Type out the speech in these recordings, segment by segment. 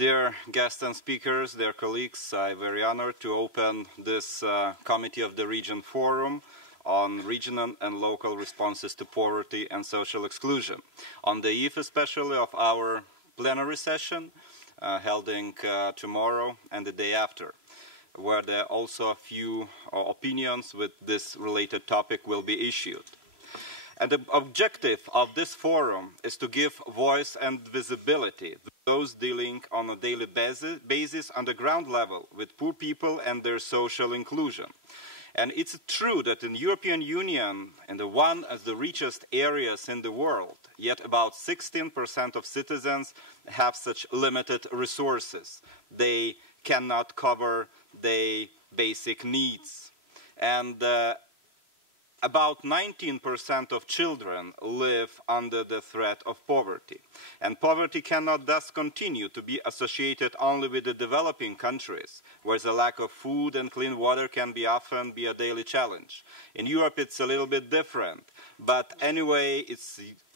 Dear guests and speakers, dear colleagues, I'm very honored to open this Committee of the Region Forum on regional and local responses to poverty and social exclusion, on the eve especially of our plenary session, holding tomorrow and the day after, where there are also a few opinions with this related topic will be issued. And the objective of this forum is to give voice and visibility to those dealing on a daily basis on the ground level with poor people and their social inclusion. And it's true that in the European Union, in the one of the richest areas in the world, yet about 16% of citizens have such limited resources. They cannot cover their basic needs. And about 19% of children live under the threat of poverty. And poverty cannot thus continue to be associated only with the developing countries, where the lack of food and clean water can often be a daily challenge. In Europe it's a little bit different, but anyway,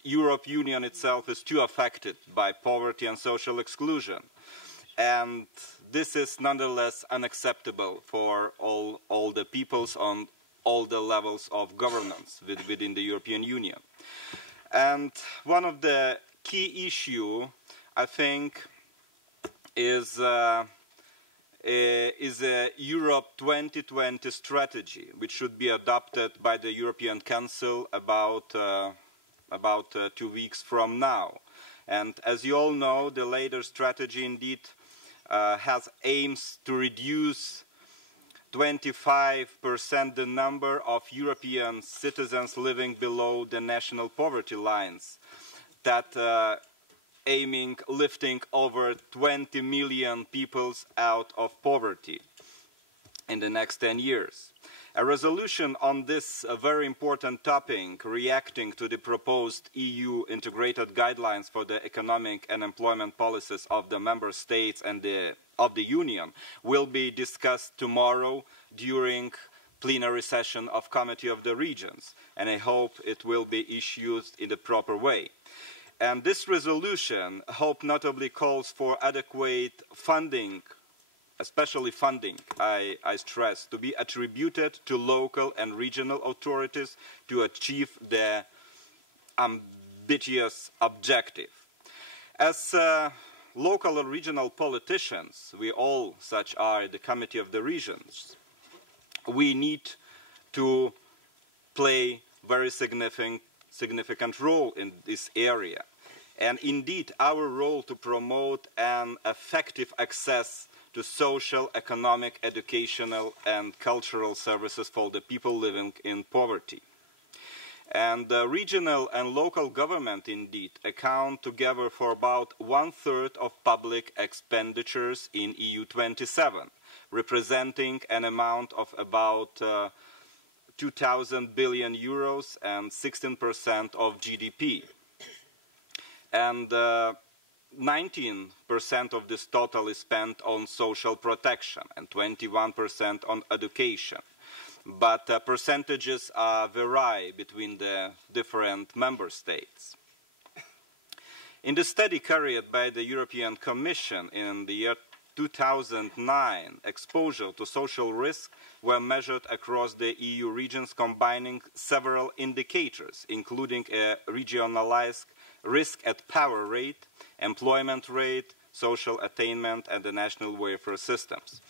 European Union itself is too affected by poverty and social exclusion. And this is nonetheless unacceptable for all the peoples on all the levels of governance within the European Union. And one of the key issues, I think, is a Europe 2020 strategy, which should be adopted by the European Council about 2 weeks from now. And as you all know, the later strategy indeed has aims to reduce 25% the number of European citizens living below the national poverty lines, that aiming lifting over 20 million people out of poverty in the next 10 years. A resolution on this very important topic, reacting to the proposed EU integrated guidelines for the economic and employment policies of the member states and of the Union, will be discussed tomorrow during plenary session of Committee of the Regions, and I hope it will be issued in the proper way. And this resolution, I hope, notably calls for adequate funding, especially funding, I stress, to be attributed to local and regional authorities to achieve the ambitious objective. As local and regional politicians, we all such are the Committee of the Regions, we need to play very significant role in this area. And indeed, our role to promote an effective access to social, economic, educational and cultural services for the people living in poverty. And regional and local government indeed account together for about 1/3 of public expenditures in EU 27, representing an amount of about 2,000 billion euros and 16% of GDP. And 19% of this total is spent on social protection and 21% on education. But percentages vary between the different member states. In the study carried by the European Commission in the year 2009, exposure to social risk were measured across the EU regions, combining several indicators, including a regionalized risk at power rate, employment rate, social attainment, and the national welfare systems.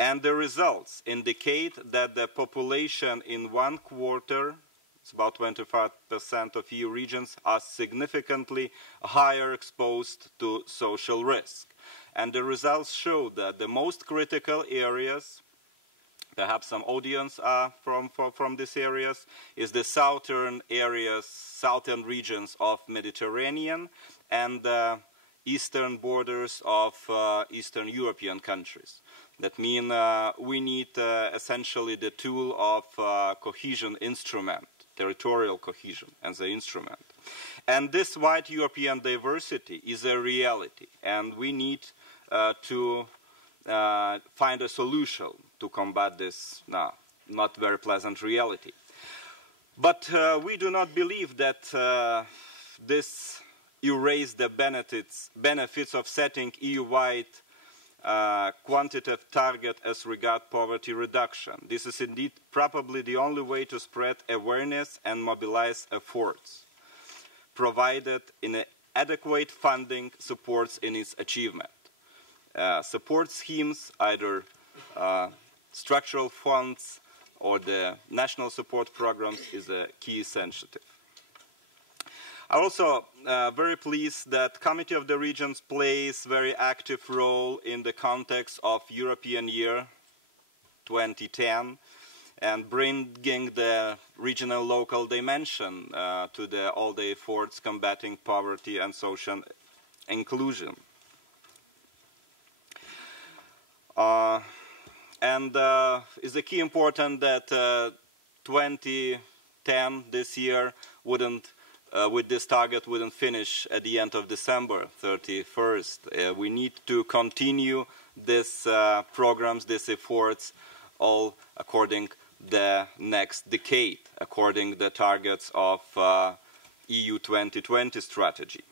And the results indicate that the population in 1/4, it's about 25% of EU regions, are significantly higher exposed to social risk. And the results show that the most critical areas, perhaps some audience are from these areas, is the southern areas, southern regions of Mediterranean and the eastern borders of Eastern European countries. That means we need essentially the tool of cohesion instrument, territorial cohesion as an instrument. And this wide European diversity is a reality, and we need to find a solution to combat this not very pleasant reality. But we do not believe that this erase the benefits of setting EU-wide quantitative target as regard poverty reduction. This is indeed probably the only way to spread awareness and mobilize efforts, provided adequate funding supports in its achievement. Support schemes, either structural funds or the national support programs, is a key initiative. I'm also very pleased that Committee of the Regions plays a very active role in the context of European Year 2010 and bringing the regional local dimension to all the efforts combating poverty and social inclusion. It's a key important that 2010, this year, wouldn't with this target wouldn't finish at the end of December 31st. We need to continue these programs, these efforts, all according the next decade, according the targets of EU 2020 strategy.